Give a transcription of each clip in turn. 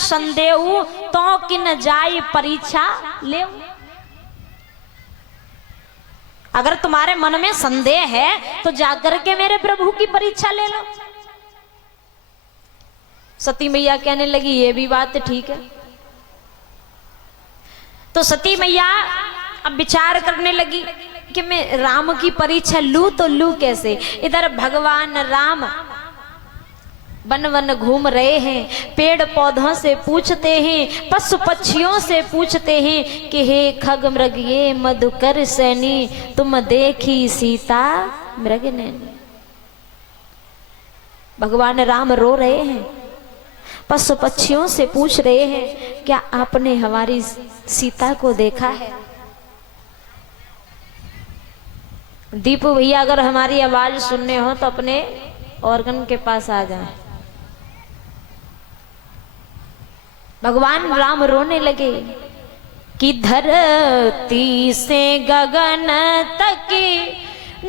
संदेह तो किन जाय परीक्षा ले। अगर तुम्हारे मन में संदेह है तो जाकर के मेरे प्रभु की परीक्षा ले लो। सती मैया कहने लगी ये भी बात ठीक है। तो सती मैया अब विचार करने लगी कि मैं राम की परीक्षा लूं तो लूं कैसे। इधर भगवान राम वन वन घूम रहे हैं, पेड़ पौधों से पूछते हैं, पशु पक्षियों से पूछते हैं कि हे खग मृग ये मधुकर सैनी तुम देखी सीता मृग नैनी। भगवान राम रो रहे हैं, पशु पक्षियों से पूछ रहे हैं क्या आपने हमारी सीता को देखा है। दीप भैया अगर हमारी आवाज सुनने हो तो अपने ऑर्गन के पास आ जाए। भगवान राम रोने लगे कि धरती से गगन तक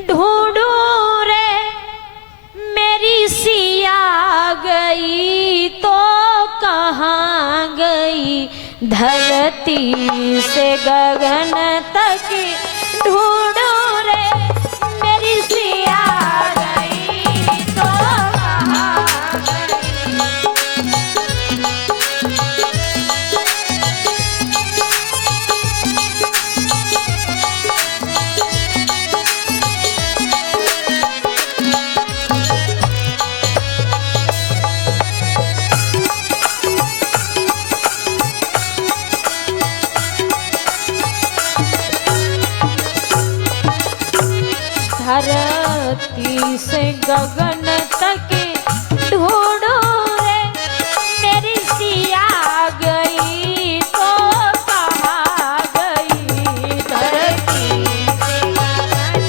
ढूंढू रे मेरी सिया गई तो कहाँ गई। धरती से गगन तक ढूंढू रे मेरी सिया गई तो कहाँ गई। धरती से गगन तक ढूंढू रे मेरी सिया गई तो कहाँ गई। धरती से गगन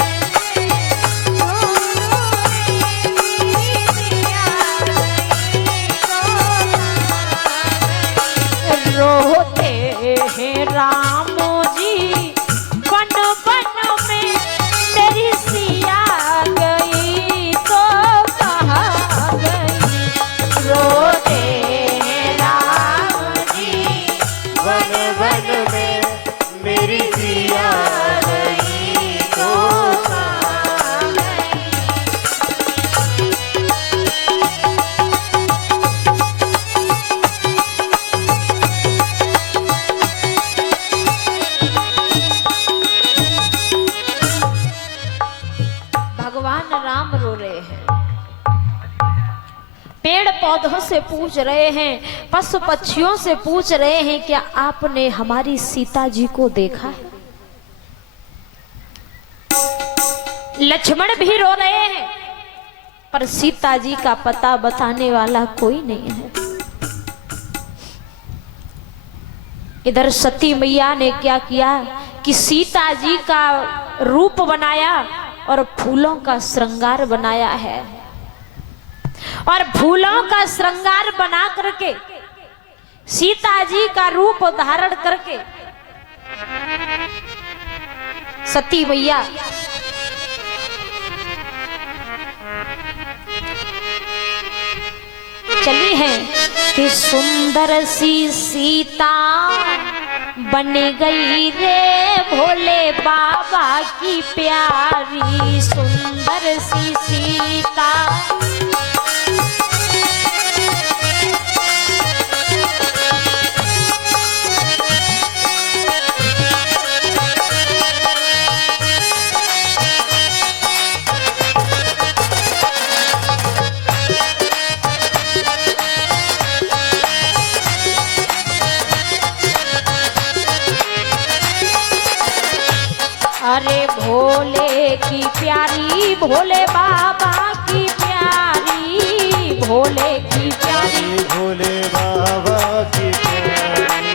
ढूंढू रे मेरी सिया गई तो रोते हैं राम जी वन वन में मेरी सिया गई तो कहाँ गई। रोते हैं राम जी वन वन में मेरी सिया गई तो कहाँ गई। भगवान राम रो रहे हैं, पेड़ पौधों से पूछ रहे हैं, पशु पक्षियों से पूछ रहे हैं क्या आपने हमारी सीता जी को देखा है। लक्ष्मण भी रो रहे हैं पर सीता जी का पता बताने वाला कोई नहीं है। इधर सती मैया ने क्या किया कि सीता जी का रूप बनाया और फूलों का श्रृंगार बनाया है। और फूलों का श्रृंगार बना करके सीता जी का रूप धारण करके सती मैया चली है कि सुंदर सी सीता बन गई रे भोले बाबा की प्यारी। सुंदर सी सीता अरे भोले की प्यारी भोले बाबा की प्यारी। भोले की प्यारी भोले बाबा की प्यारी।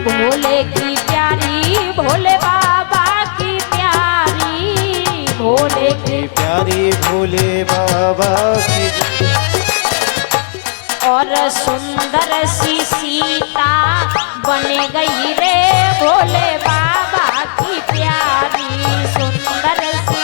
भोले की प्यारी भोले बाबा की प्यारी। भोले की प्यारी भोले बाबा की। और सुंदर सी सीता बन गई रे भोले बाबा की प्यारी। सुंदर सी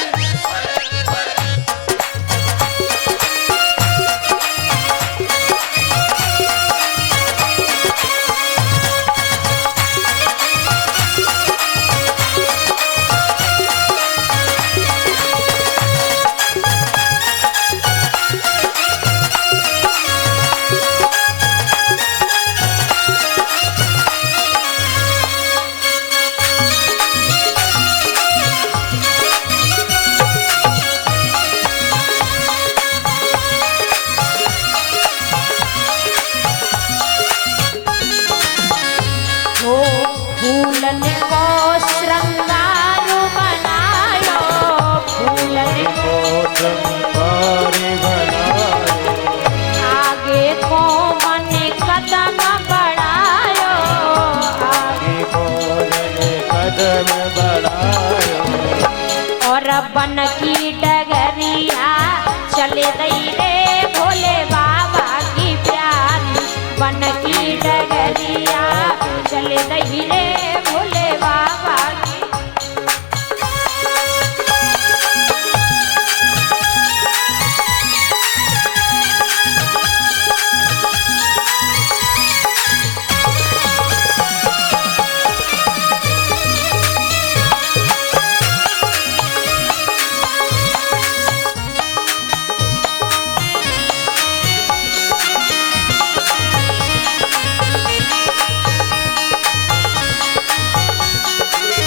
नहीं रे भोले बाबा की।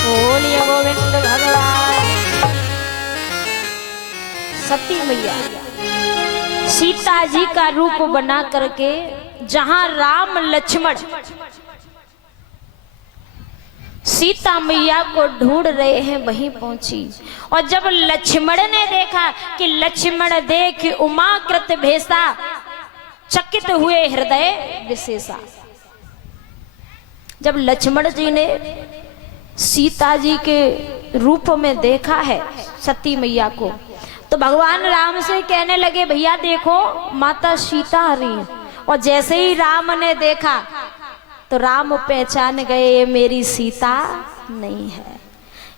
बोलिए गोविंद भगवान। सती मैया सीता जी का रूप बना करके जहां राम लक्ष्मण सीता मैया को ढूंढ रहे हैं वहीं पहुंची। और जब लक्ष्मण ने देखा कि लक्ष्मण देख उमाकृत भेसा, चकित हुए हृदय विशेषा। जब लक्ष्मण जी ने सीता जी के रूप में देखा है सती मैया को, तो भगवान राम से कहने लगे भैया देखो माता सीता आ रही है। और जैसे ही राम ने देखा तो राम पहचान गए ये मेरी सीता नहीं है,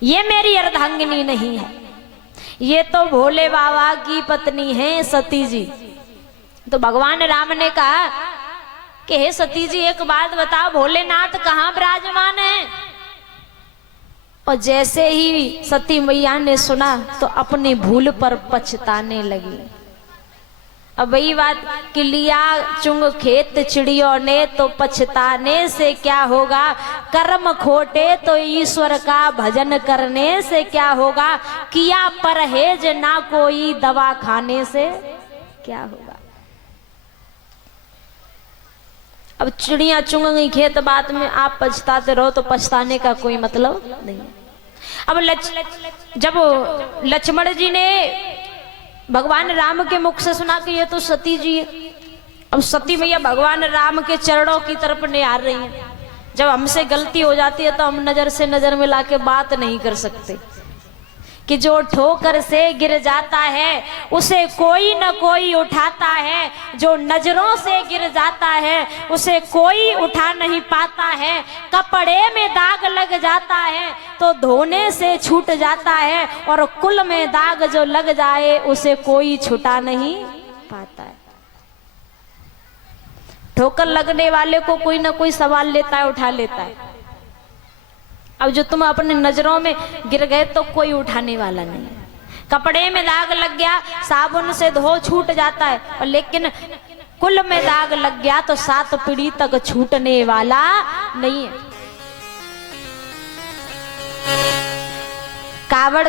ये मेरी अर्धांगिनी नहीं है, ये तो भोले बाबा की पत्नी है सती जी। तो भगवान राम ने कहा कि हे सती जी एक बात बताओ, भोलेनाथ कहाँ विराजमान है? और जैसे ही सती मैया ने सुना तो अपनी भूल पर पछताने लगी। अब वही बात कि लिया चुंग खेत चिड़ियों ने तो पछताने से क्या होगा, कर्म खोटे तो ईश्वर का भजन करने से क्या होगा, किया परहेज ना कोई दवा खाने से क्या होगा। अब चिड़िया चुंग गई खेत, बात में आप पछताते रहो तो पछताने का कोई मतलब नहीं। अब जब लक्ष्मण जी ने भगवान राम के मुख से सुना कि ये तो सती जी है, अब सती मैया भगवान राम के चरणों की तरफ निहार रही हैं। जब हमसे गलती हो जाती है तो हम नजर से नजर मिला के बात नहीं कर सकते कि जो ठोकर से गिर जाता है उसे कोई न कोई उठाता है, जो नजरों से गिर जाता है उसे कोई उठा नहीं पाता है। कपड़े में दाग लग जाता है तो धोने से छूट जाता है, और कुल में दाग जो लग जाए उसे कोई छुटा नहीं पाता है। ठोकर लगने वाले को कोई ना कोई सवाल लेता है, उठा लेता है। अब जो तुम अपने नजरों में गिर गए तो कोई उठाने वाला नहीं है। कपड़े में दाग लग गया साबुन से धो छूट जाता है, और लेकिन कुल में दाग लग गया तो 7 पीढ़ी तक छूटने वाला नहीं है। कावड़